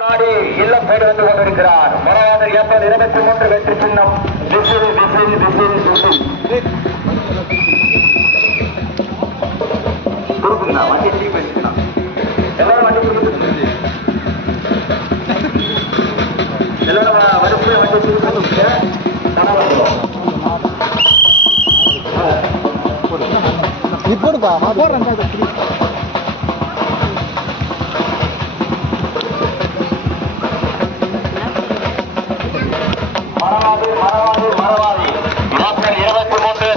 இல்லம் பேர் வந்து கொண்டிருக்கிறார். மரவாதர் ஏப்ரல் 23 வெற்றி சின்னம் விசில் விசில் விசில் விசில் கொடுக்குங்கண்ணா. வண்டி திருப்பி எடுத்துக்கலாம். எல்லாரும் வண்டி திருப்பி எல்லாரும் வரிசையை வண்டி திருப்பி இப்போடுப்பா போடுறேன்.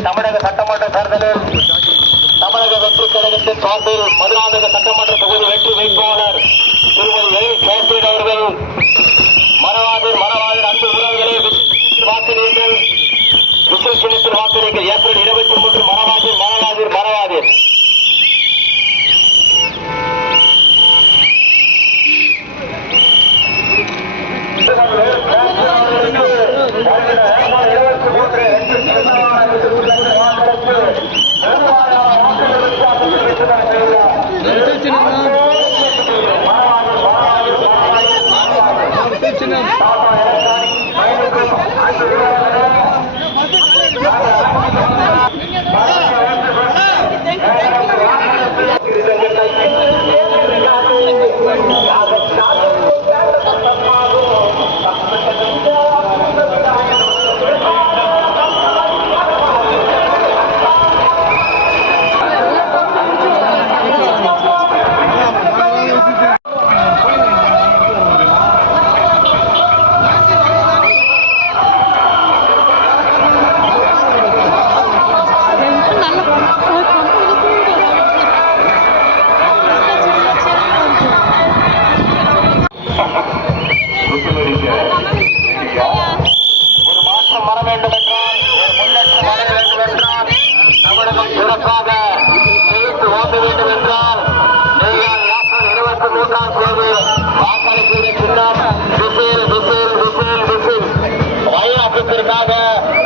தமிழக சட்டமன்ற தேர்தலில் தமிழக வெற்றி கழகத்தின் சார்பில் மதுராந்தக சட்டமன்ற தொகுதி வெற்றி வேட்பாளர் திருமதி எல் கேப்டன் அவர்கள் மரவாதர் அன்பு உறவுகளை வாக்களியுங்கள். விசில் சின்னத்தில் வாக்களியுங்கள். ஏப்ரல் 23 மரவாதர்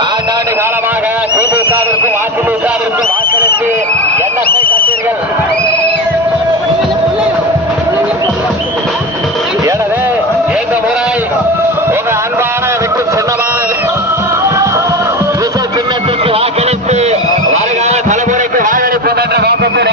ஆண்டாண்டு காலமாக திமுகவிற்கும் அதிமுகவிற்கும் வாக்களித்து எண்ணத்தை கட்டீர்கள். எனவே இந்த முறை உங்க அன்பான வெற்றி சின்னமான விசில் சின்னத்திற்கு வாக்களித்து வருகால தலைமுறைக்கு வாக்களிப்போம் என்ற நோக்கத்தில்